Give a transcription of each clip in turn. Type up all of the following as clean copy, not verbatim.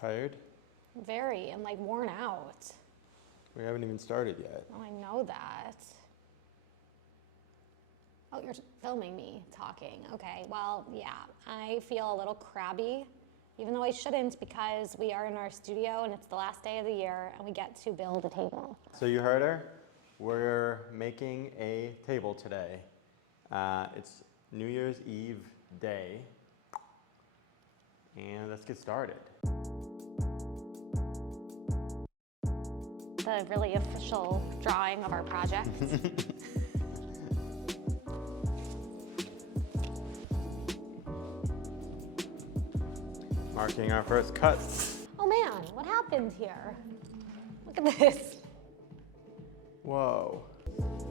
Tired? Very, and like worn out. We haven't even started yet. Oh, I know that. Oh, you're filming me talking. Okay, well, yeah, I feel a little crabby, even though I shouldn't because we are in our studio and it's the last day of the year and we get to build a table. So you heard her. We're making a table today. It's New Year's Eve day. And let's get started. The really official drawing of our project. Marking our first cut. Oh man, what happened here? Look at this. Whoa.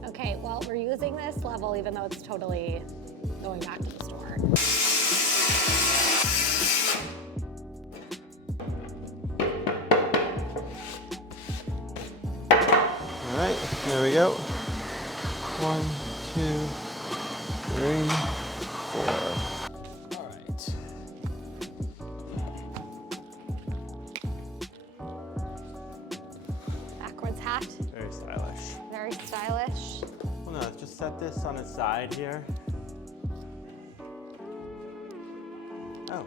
Okay, well, we're using this level even though it's totally going back to the store. All right, there we go. 1, 2, 3, 4. All right. Backwards hat, Very stylish. very stylish. Well, no, let's just set this on its side here. Oh.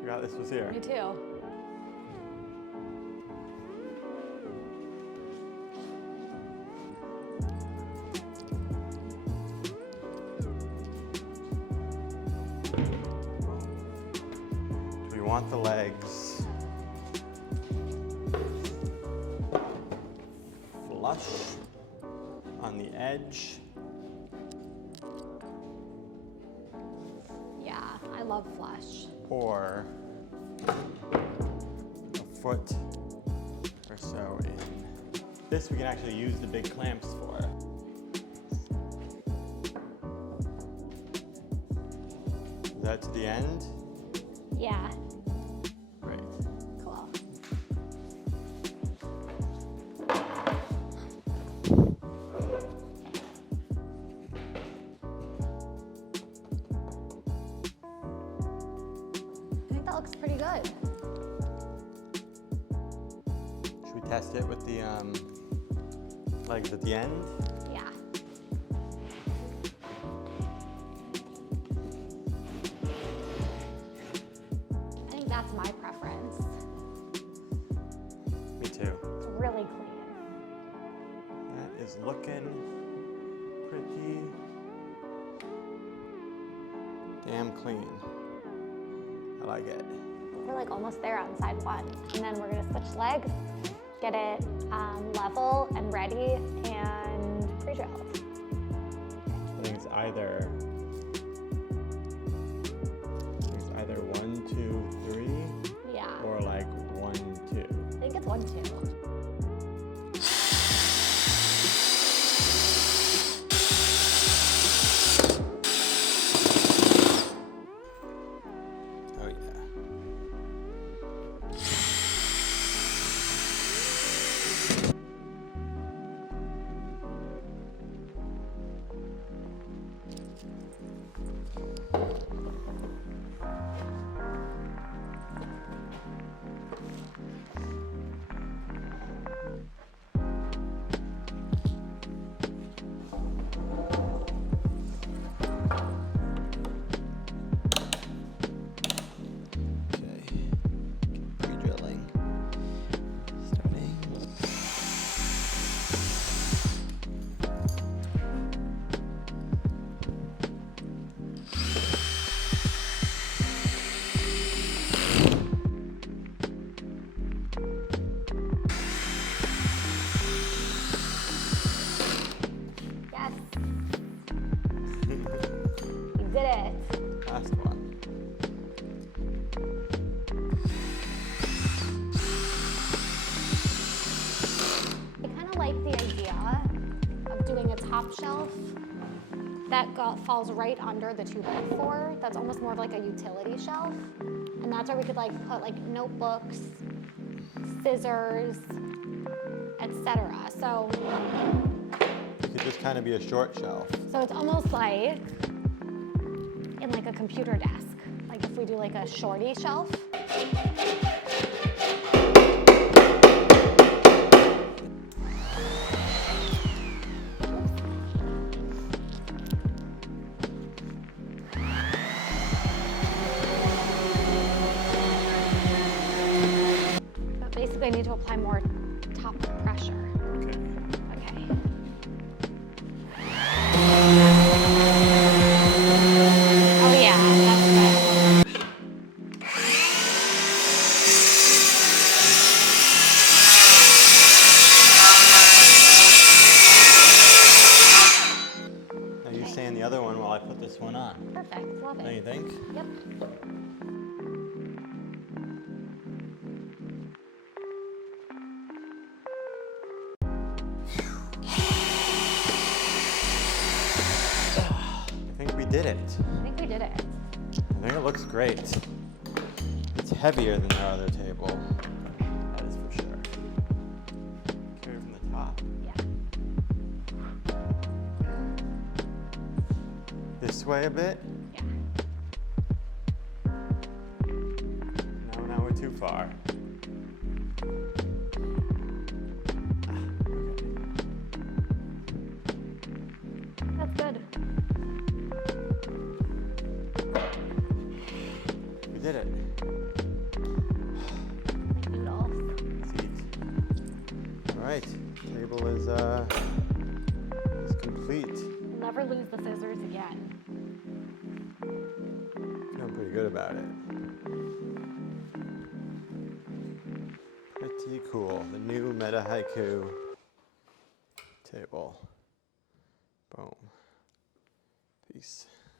Forgot this was here. Me too. We want the legs flush on the edge. Yeah, I love flush. Or a foot or so in. This we can actually use the big clamps for. Is that to the end? Yeah, Great. cool. I think that looks pretty good. Should we test it with the legs at the end? Yeah. I think that's my preference. Me too. It's really clean. That is looking pretty damn clean. I like it. We're like almost there on side one. And then we're gonna switch legs, get it level and ready and pre-drilled. I think it's either 1, 2, 3, Yeah, or like 1, 2. I think it's 1, 2. Oh yeah. Okay, pre-drilling, starting. Yes. You did it. Last one. I kind of like the idea of doing a top shelf that falls right under the 2x4. That's almost more of like a utility shelf. And that's where we could like put like notebooks, scissors, etc. So It could just kind of be a short shelf. it's almost like in like a computer desk. Like if if we do like a shorty shelf. But basically I need to apply more top pressure. Okay. Okay. Oh yeah, that's good. Now you sand the other one while I put this one on. Perfect, love Don't you it. think? Yep. I think we did it. I think we did it. I think it looks great. It's heavier than our other table. That is for sure. Carry it from the top. Yeah. This way a bit. Yeah. No, now we're too far. That's good. We did it. Like noodles. Let's eat. All right, table is complete. Never lose the scissors again. Feeling pretty good about it. Pretty cool. The new metahaiku table.